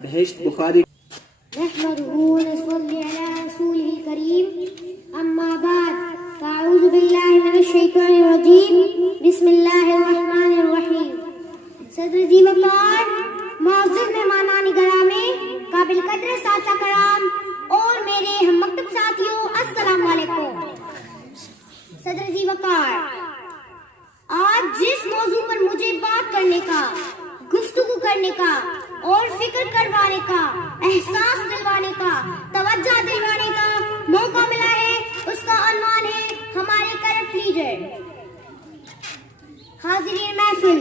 बहिश्त बुखारी सदर जी वकार, मौजूद मेहमानान गिरामी, काबिल कदर साचा कराम और मेरे हम मकतब साथियों, अस्सलाम वालेकुम। सदर जी वकार, आज जिस मौजू पर मुझे बात करने का, गुफ्तगू करने का और फिक्र करवाने का, एहसास दिलवाने का, तवज्जो दिलवाने का मौका मिला है, उसका अन्वान है हमारे करप्ट लीडर। हाज़िरीन महफिल,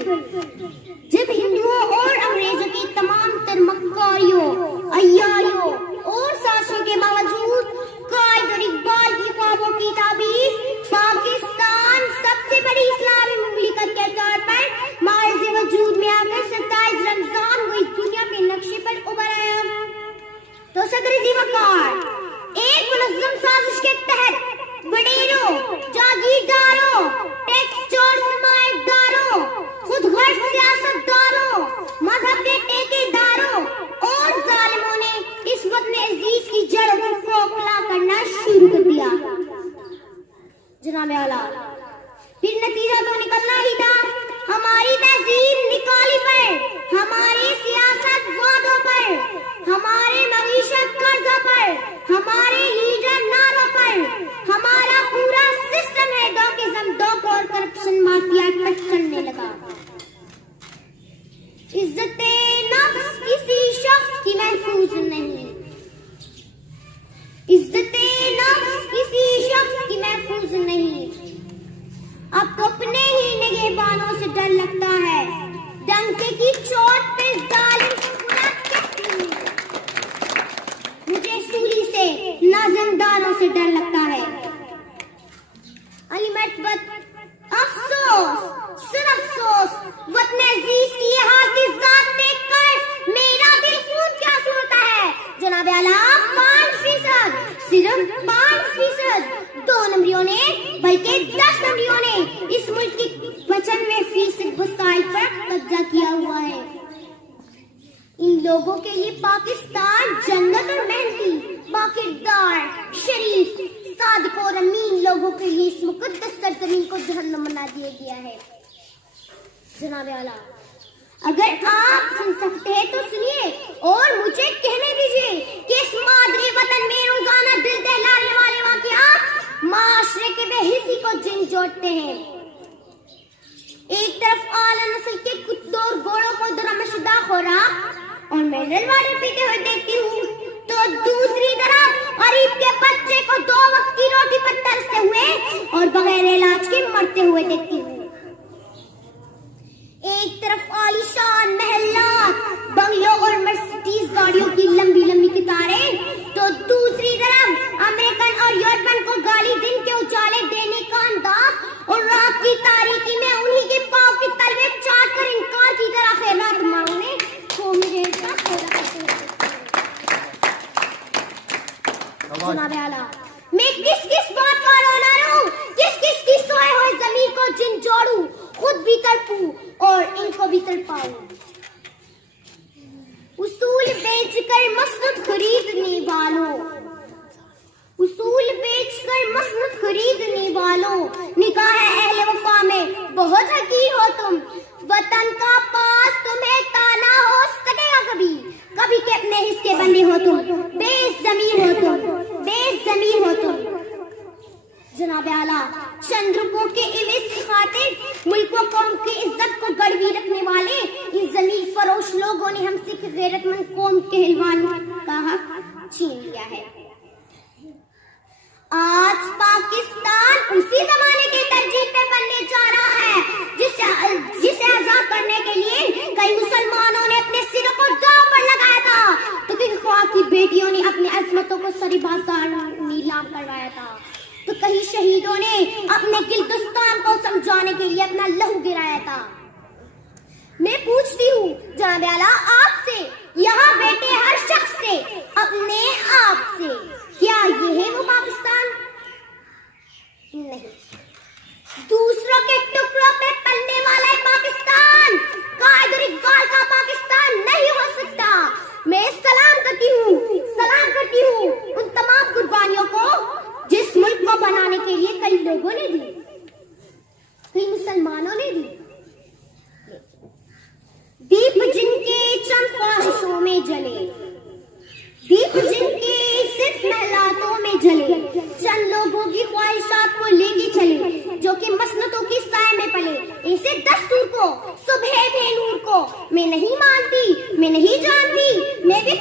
जब हिंदुओं और अंग्रेजों की तमाम तर मक्कारियों, अय्यारियों और साजिशों के बावजूद कायद और इकबाल की ख्वाबों की ताबीर पाकिस्तान सबसे बड़ी इस्लामी मुमलिकत के तौर पर मार्ज़े वजूद में आकर 27 रमजान को इस दुनिया के नक्शे पर उभर आया, तो सदर जी वकार एक मुनज़्ज़म साजिश के तहत वडेरों, जागीरदारों, टैक्स चोर सरमाएदारों, खुदगर्ज सियासतदारों, मजहब के ठेकेदारों और जालिमों ने इस वक्त में अजीज की जड़ों को खोखला करना शुरू कर दिया। जनाब आला, फिर नतीजा तो निकलना ही था। हमारी तहजीब निकाली पर, हमारी सियासत वादों पर, हमारे मईशत कर्जा पर, हमारे लीडर नारों पर, हमारा पूरा सिस्टम है डॉकिज्म, डॉक और करप्शन माफिया टच करने लगा। इज्जते नफ्स किसी शख्स की महफूज नहीं, इज्जते नफ्स किसी शख्स की महफूज नहीं। अब तो अपने ही निगहबानों से डर लगता है, डंके की चोट पे जालिम मुझे सूली से नाज़िमदारों से डर लगता है। अफसोस, सिर्फ अफसोस, वतन अजीज की ये हालत ज़ात देखकर मेरा दिल खून क्या सुनता है। जनाब आला, 5%, सिर्फ 5%, 2 नंबरियों ने बल्कि 10 नंबरियों ने इस मुल्क की 95% वसाइल पर कब्जा किया हुआ है। इन लोगों के लिए पाकिस्तान जन्नत और मेहनती, बाकिरदार, शरीफ, सादिक और अमीन लोगों के लिए इस मुकद्दस सरजमीन को जहन्नम बना दिया गया है। जनाब आला, अगर आप सुन सकते हैं तो सुनिए और मुझे कहने दीजिए कि इस मादरी वतन में रोजाना दिल दहलाने वाले वाक़यात माशरे के बेहिसी को जिन जोड़ते हैं। एक तरफ आला नस्ल के कुत्तों और घोड़ों को दरमशुदा खुराक और मिनरल वाटर पीते हुए देखती हूँ, तो दूसरी तरफ गरीब के बच्चे को 2 वक्त की रोटी पर तरसते हुए और बगैर इलाज के मरते हुए देखती हूँ। एक तरफ आलीशान महल्लात, बंगलों और मर्सिडीज गाड़ियों की लंबी लंबी कतारें, तो दूसरी तरफ अमेरिकन और यूरोपियन को गाली दिन के उजाले देने का अंदाज और रात की तारीकी में उन्हीं के पांव की तलवे चाट कर इनकार की तरह खैरात मांगने को मुझे जनाब आला, मैं किस किस बात का रोना रहूं, किस किस की सोए हुए जमीन को जिन जोड़ूं, खुद भी तड़पूं और इनको भी तड़पाऊं। उसूल बेचकर मसनद खरीदने वालों, उसूल बेचकर मसनद खरीदने वालों, निगाह अहले वफा में बहुत हकीर हो तुम। वतन का पास तुम्हें ताना हो सकेगा कभी, कभी के अपने हिस्से बंदे हो तुम, बेज़मीर हो तुम, बेज़मीर हो तुम। जनाब आला, चंद रुपयों के इवज़ की खातिर मुल्क व कौम की इज्जत को गड़वी रखने वाले इन ज़मीर फरोश लोगों ने हमसे गैरतमंद कौम कहलवान का हक छीन लिया है। आज पाकिस्तान उसी जमाने की तरजीह पे बनने जा रहा है जिसे आजाद करने के लिए कई मुसलमानों ने अपने सिरों को दांव पर लगाया था, तो कई ख्वाह की बेटियों ने अपनी अजमतों को सरी बाजार नीलाम करवाया था, तो कई शहीदों ने अपने गिलदस्तान को समझाने के लिए अपना लहू गिराया था। मैं पूछती हूँ जनाब आला आपसे, यहाँ बैठे हर शख्स से, अपने आप से, क्या ये है वो पाकिस्तान? नहीं, दूसरों के टुकड़ों पे पलने वाला पाकिस्तान कायद और इकबाल का पाकिस्तान नहीं हो सकता। मैं लोगों ने दी, कई मुसलमानों ने दी। दीप जिनके चंद ख्वाहिशों में जले, दीप जिनके सिर्फ महलातों में जले, चंद लोगों की ख्वाहिशात को लेके चले, जो कि मसनतों की साए में पले। ऐसे दस्तूर को, सुबह बेनूर को मैं नहीं मानती, मैं नहीं जानती, मैं भी